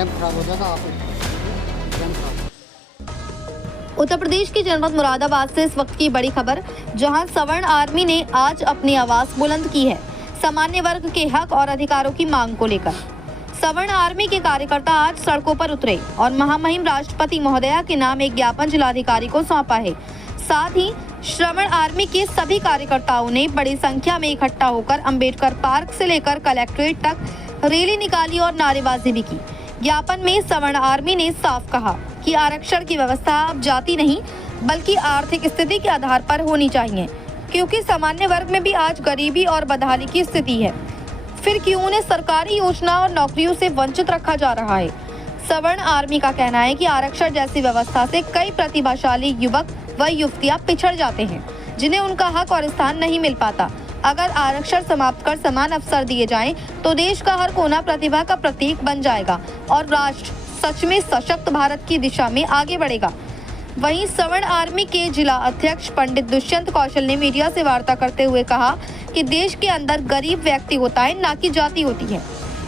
Ramp खराब हो जाएगा। आप रैंप खराब। उत्तर प्रदेश के जनपद मुरादाबाद से इस वक्त की बड़ी खबर, जहां सवर्ण आर्मी ने आज अपनी आवाज बुलंद की है सामान्य वर्ग के हक और अधिकारों की मांग को लेकर। सवर्ण आर्मी के कार्यकर्ता आज सड़कों पर उतरे और महामहिम राष्ट्रपति महोदया के नाम एक ज्ञापन जिलाधिकारी को सौंपा है। साथ ही सवर्ण आर्मी के सभी कार्यकर्ताओं ने बड़ी संख्या में इकट्ठा होकर अंबेडकर पार्क से लेकर कलेक्ट्रेट तक रैली निकाली और नारेबाजी भी की। ज्ञापन में सवर्ण आर्मी ने साफ कहा कि आरक्षण की व्यवस्था अब जाति नहीं बल्कि आर्थिक स्थिति के आधार पर होनी चाहिए, क्योंकि सामान्य वर्ग में भी आज गरीबी और बदहाली की स्थिति है। फिर क्यों उन्हें सरकारी योजना और नौकरियों से वंचित रखा जा रहा है। सवर्ण आर्मी का कहना है कि आरक्षण जैसी व्यवस्था से कई प्रतिभाशाली युवक व युवतियां पिछड़ जाते हैं, जिन्हें उनका हक और स्थान नहीं मिल पाता। अगर आरक्षण समाप्त कर समान अवसर दिए जाएं, तो देश का हर कोना प्रतिभा का प्रतीक बन जाएगा और राष्ट्र सच में सशक्त भारत की दिशा में आगे बढ़ेगा। वहीं सवर्ण आर्मी के जिला अध्यक्ष पंडित दुष्यंत कौशल ने मीडिया से वार्ता करते हुए कहा कि देश के अंदर गरीब व्यक्ति होता है, ना कि जाति होती है,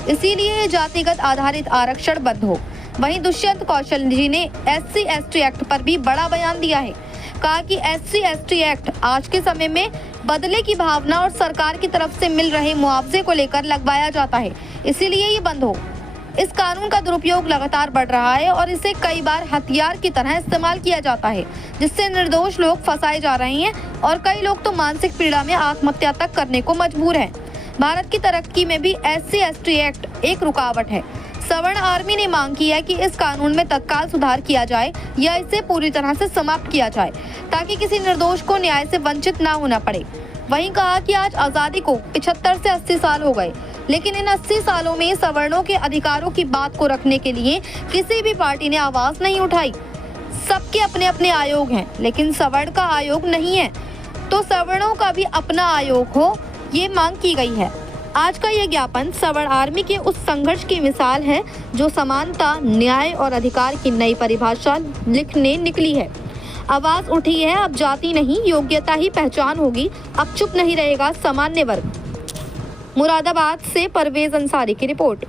इसीलिए जातिगत आधारित आरक्षण बंद हो। वहीं दुष्यंत कौशल जी ने SC/ST एक्ट पर भी बड़ा बयान दिया है। कहा कि SC/ST एक्ट आज के समय में बदले की भावना और सरकार की तरफ से मिल रहे मुआवजे को लेकर लगवाया जाता है, इसीलिए ये बंद हो। इस कानून का दुरुपयोग लगातार बढ़ रहा है और इसे कई बार हथियार की तरह इस्तेमाल किया जाता है, जिससे निर्दोष लोग फंसाए जा रहे हैं और कई लोग तो मानसिक पीड़ा में आत्महत्या तक करने को मजबूर हैं। भारत की तरक्की में भी SC/ST एक्ट एक रुकावट है। सवर्ण आर्मी ने मांग की है कि इस कानून में तत्काल सुधार किया जाए या इसे पूरी तरह से समाप्त किया जाए, ताकि किसी निर्दोष को न्याय से वंचित न होना पड़े। वहीं कहा कि आज आजादी को 75 से 80 साल हो गए, लेकिन इन 80 सालों में सवर्णों के अधिकारों की बात को रखने के लिए किसी भी पार्टी ने आवाज नहीं उठाई। सबके अपने अपने आयोग हैं, लेकिन सवर्ण का आयोग नहीं है, तो सवर्णों का भी अपना आयोग हो, ये मांग की गई है। आज का ये ज्ञापन सवर्ण आर्मी के उस संघर्ष की मिसाल है जो समानता, न्याय और अधिकार की नई परिभाषा लिखने निकली है। आवाज उठी है, अब जाति नहीं योग्यता ही पहचान होगी, अब चुप नहीं रहेगा सामान्य वर्ग। मुरादाबाद से परवेज अंसारी की रिपोर्ट।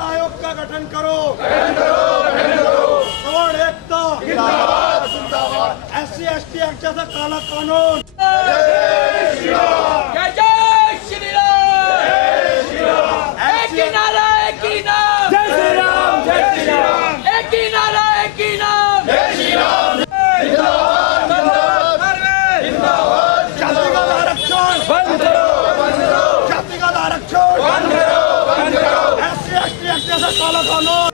आयोग का गठन करो, सवर्ण एकता, SC/ST एक्ट जैसा काला कानून, काला कानून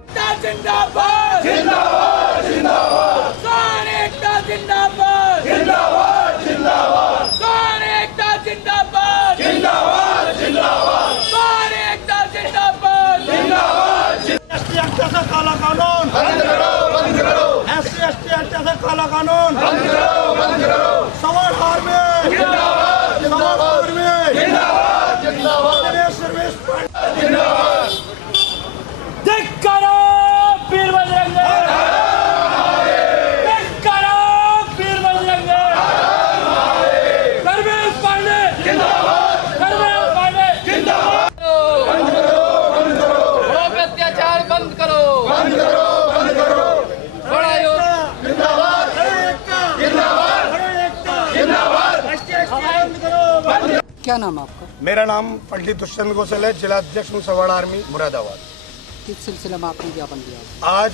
जिंदाबाद जिंदाबाद जिंदाबाद, सवर्ण एकता जिंदाबाद जिंदाबाद जिंदाबाद, सवर्ण एकता जिंदाबाद जिंदाबाद जिंदाबाद, सवर्ण एकता जिंदाबाद जिंदाबाद। SC एक्ट जैसा काला कानून बंद करो, बंद करो। SC/ST एक्ट जैसा काला कानून बंद करो, बंद करो। सवर्ण आर्मी जिंदाबाद जिंदाबाद, आर्मी जिंदाबाद जिंदाबाद, जिंदाबाद। वीर बजरंग, वीर बजरंग, परवेज पांडे जिंदाबाद, परवेज पांडे जिंदाबाद। बंद करो, बंद करो, लोगों पे अत्याचार बंद करो, बंद करो, बंद करो। बड़ा योग जिंदाबाद, जिंदाबाद, जिंदाबाद, बंद करो, बंद। क्या नाम है आपका? मेरा नाम पंडित दुष्यंत कौशल है, जिला अध्यक्ष हूँ सवर्ण आर्मी मुरादाबाद। किस सिलसिले में आपने ज्ञापन दिया? आज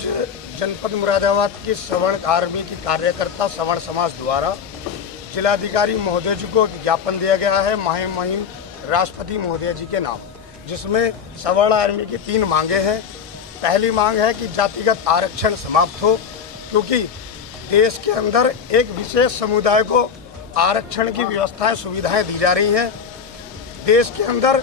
जनपद मुरादाबाद की सवर्ण आर्मी की कार्यकर्ता सवर्ण समाज द्वारा जिलाधिकारी महोदय जी को ज्ञापन दिया गया है महामहिम राष्ट्रपति महोदय जी के नाम, जिसमें सवर्ण आर्मी की 3 मांगे हैं। पहली मांग है कि जातिगत आरक्षण समाप्त हो, क्योंकि देश के अंदर एक विशेष समुदाय को आरक्षण की व्यवस्थाएं सुविधाएं दी जा रही हैं। देश के अंदर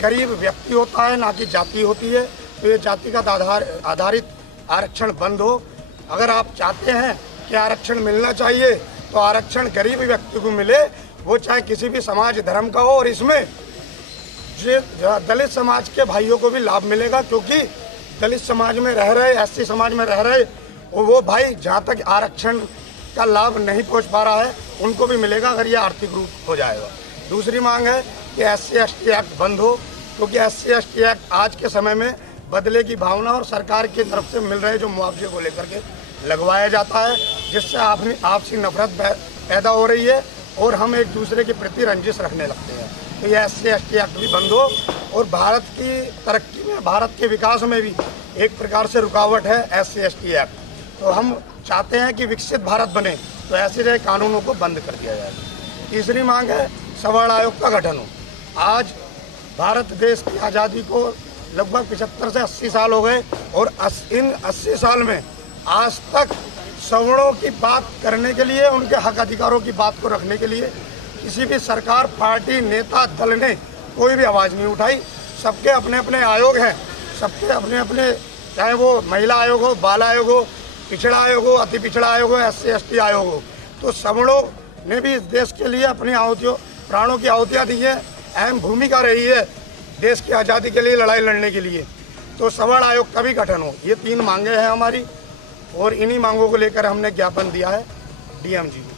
गरीब व्यक्ति होता है, ना कि जाति होती है, तो ये जातिगत आधारित आरक्षण बंद हो। अगर आप चाहते हैं कि आरक्षण मिलना चाहिए, तो आरक्षण गरीब व्यक्ति को मिले, वो चाहे किसी भी समाज धर्म का हो, और इसमें जो दलित समाज के भाइयों को भी लाभ मिलेगा, क्योंकि दलित समाज में रह रहे, SC समाज में रह रहे वो भाई जहाँ तक आरक्षण इसका लाभ नहीं पहुंच पा रहा है उनको भी मिलेगा अगर ये आर्थिक रूप हो जाएगा। दूसरी मांग है कि SC/ST एक्ट बंद हो, क्योंकि SC/ST एक्ट आज के समय में बदले की भावना और सरकार की तरफ से मिल रहे जो मुआवजे को लेकर के लगवाया जाता है, जिससे आपसी नफरत पैदा हो रही है और हम एक दूसरे के प्रति रंजिश रखने लगते हैं। तो ये SC/ST एक्ट भी बंद हो और भारत की तरक्की में, भारत के विकास में भी एक प्रकार से रुकावट है SC/ST एक्ट। तो हम चाहते हैं कि विकसित भारत बने, तो ऐसे रहे कानूनों को बंद कर दिया जाए। तीसरी मांग है सवर्ण आयोग का गठन हो। आज भारत देश की आज़ादी को लगभग 75 से 80 साल हो गए और इन 80 साल में आज तक सवर्णों की बात करने के लिए, उनके हक अधिकारों की बात को रखने के लिए किसी भी सरकार, पार्टी, नेता, दल ने कोई भी आवाज़ नहीं उठाई। सबके अपने अपने आयोग हैं, सबके अपने अपने, चाहे वो महिला आयोग हो, बाल आयोग हो, पिछड़ा आयोग हो, अति पिछड़ा आयोग हो, SC/ST आयोग हो। तो सवर्णों ने भी इस देश के लिए अपनी आहुतियों, प्राणों की आहुतियाँ दी है, अहम भूमिका रही है देश की आज़ादी के लिए लड़ाई लड़ने के लिए। तो सवर्ण आयोग का भी गठन हो। ये 3 मांगे हैं हमारी और इन्हीं मांगों को लेकर हमने ज्ञापन दिया है DMG को।